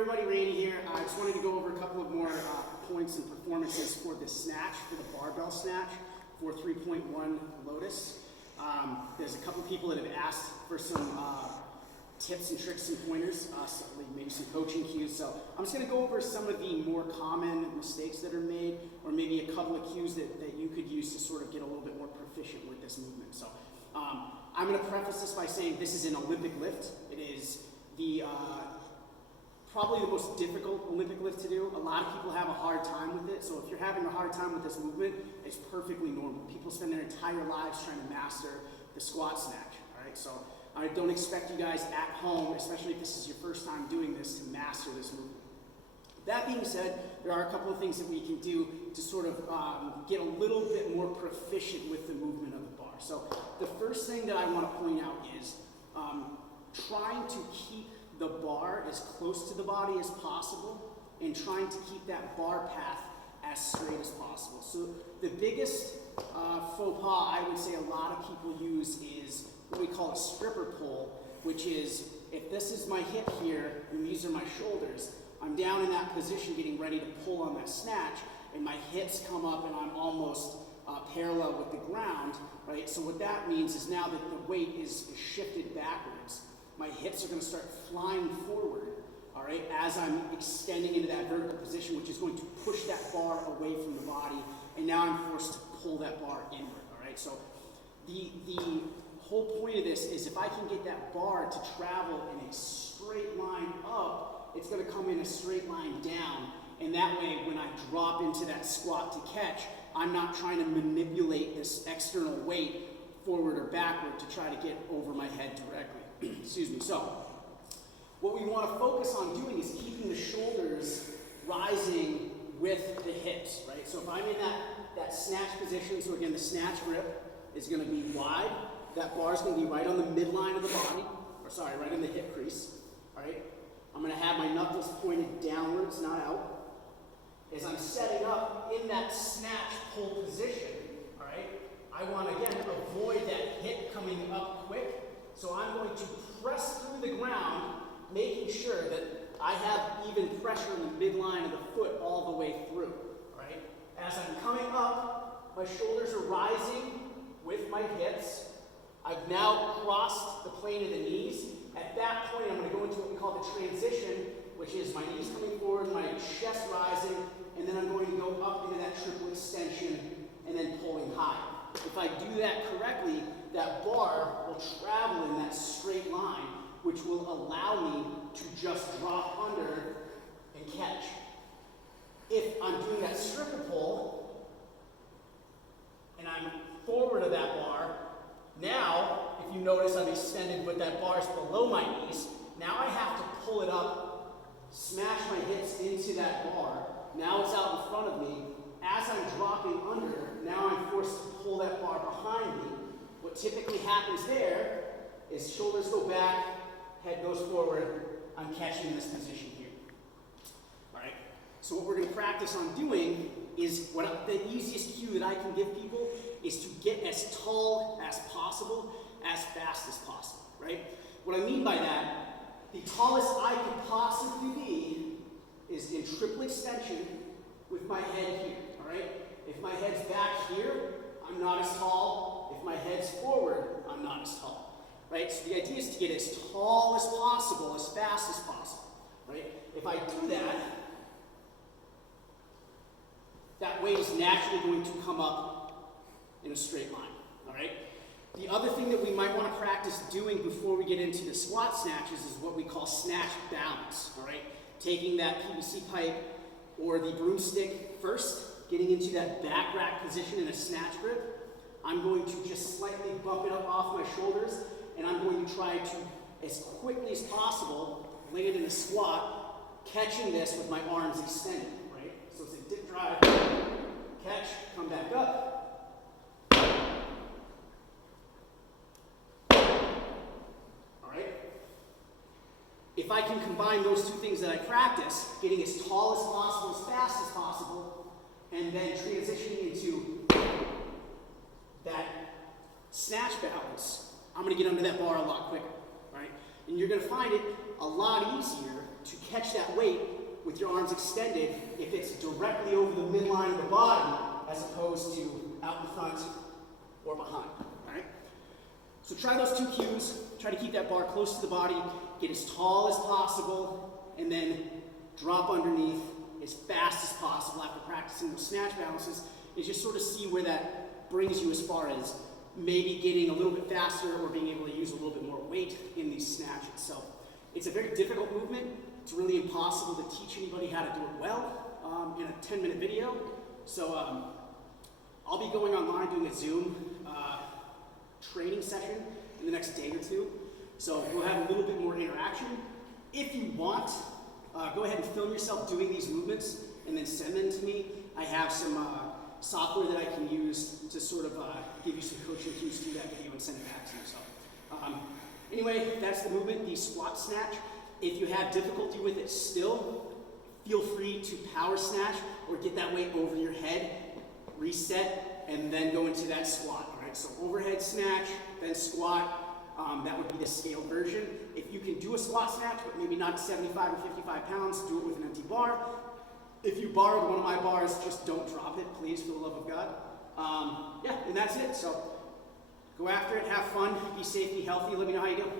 everybody, Randy here. I just wanted to go over a couple of more points and performances for the snatch, for the barbell snatch, for 3.1 lotus. There's a couple of people that have asked for some tips and tricks and pointers, so maybe some coaching cues. So I'm just going to go over some of the more common mistakes that are made, or maybe a couple of cues that you could use to sort of get a little bit more proficient with this movement. So I'm going to preface this by saying this is an Olympic lift. It is the probably the most difficult Olympic lift to do. A lot of people have a hard time with it, so if you're having a hard time with this movement, it's perfectly normal. People spend their entire lives trying to master the squat snatch, all right? So I don't expect you guys at home, especially if this is your first time doing this, to master this movement. That being said, there are a couple of things that we can do to sort of get a little bit more proficient with the movement of the bar. So the first thing that I want to point out is trying to keep the bar as close to the body as possible and trying to keep that bar path as straight as possible. So the biggest faux pas I would say a lot of people use is what we call a stripper pull, which is if this is my hip here and these are my shoulders, I'm down in that position getting ready to pull on that snatch, and my hips come up and I'm almost parallel with the ground, right? So what that means is now that the weight is shifted backwards, my hips are going to start flying forward, all right, as I'm extending into that vertical position, which is going to push that bar away from the body, and now I'm forced to pull that bar inward, all right? So the whole point of this is if I can get that bar to travel in a straight line up, it's going to come in a straight line down, and that way when I drop into that squat to catch, I'm not trying to manipulate this external weight forward or backward to try to get over my head directly. Excuse me. So what we want to focus on doing is keeping the shoulders rising with the hips, right? So if I'm in that snatch position, so again, the snatch grip is going to be wide. That bar is going to be right on the midline of the body, or sorry, right in the hip crease, all right? I'm going to have my knuckles pointed downwards, not out. As I'm setting up in that snatch pull position, all right, I want to, again, avoid that hip coming up quick. So I'm going to press through the ground, making sure that I have even pressure in the midline of the foot all the way through, all right? As I'm coming up, my shoulders are rising with my hips. I've now crossed the plane of the knees. At that point, I'm going to go into what we call the transition, which is my knees coming forward, my chest rising, and then I'm going to go up into that triple extension and then pulling high. If I do that correctly, that bar will travel in that straight line, which will allow me to just drop under and catch. If I'm doing that stripper pull, and I'm forward of that bar, now, if you notice I'm extended with that bar's below my knees, now I have to pull it up, smash my hips into that bar. Now it's out in front of me. As I'm dropping under, now I'm forced to pull that bar behind me. What typically happens there is shoulders go back, head goes forward. I'm catching in this position here. All right? So what we're going to practice on doing is the easiest cue that I can give people is to get as tall as possible, as fast as possible, right? What I mean by that, the tallest I could possibly be is in triple extension with my head here, all right? If my head's back here, I'm not as tall. If my head's forward, I'm not as tall, right? So the idea is to get as tall as possible, as fast as possible, right? If I do that, that weight is naturally going to come up in a straight line, all right? The other thing that we might want to practice doing before we get into the squat snatches is what we call snatch balance, all right? Taking that PVC pipe or the broomstick first, getting into that back rack position in a snatch grip. I'm going to just slightly bump it up off my shoulders, and I'm going to try to, as quickly as possible, land in a squat, catching this with my arms extended, right? So it's a dip drive, catch, come back up. All right? If I can combine those two things that I practice, getting as tall as possible, as fast as possible, and then transitioning into that snatch balance, I'm going to get under that bar a lot quicker, right? And you're going to find it a lot easier to catch that weight with your arms extended if it's directly over the midline of the body as opposed to out in front or behind, all right? So try those two cues. Try to keep that bar close to the body, get as tall as possible, and then drop underneath as fast as possible after practicing those snatch balances, is just sort of see where that brings you as far as maybe getting a little bit faster or being able to use a little bit more weight in these snatches. So it's a very difficult movement. It's really impossible to teach anybody how to do it well in a 10-minute video. So I'll be going online doing a Zoom training session in the next day or two. So we'll have a little bit more interaction. If you want, go ahead and film yourself doing these movements and then send them to me. I have some software that I can use to sort of give you some coaching cues through that video and send it back to you. So anyway, that's the movement, the squat snatch. If you have difficulty with it still, feel free to power snatch or get that weight over your head, reset, and then go into that squat. All right, so overhead snatch, then squat. That would be the scaled version. If you can do a squat snatch, but maybe not 75 or 55 pounds, do it with an empty bar. If you borrowed one of my bars, just don't drop it, please, for the love of God. Yeah, and that's it. So go after it, have fun, be safe, be healthy. Let me know how you do.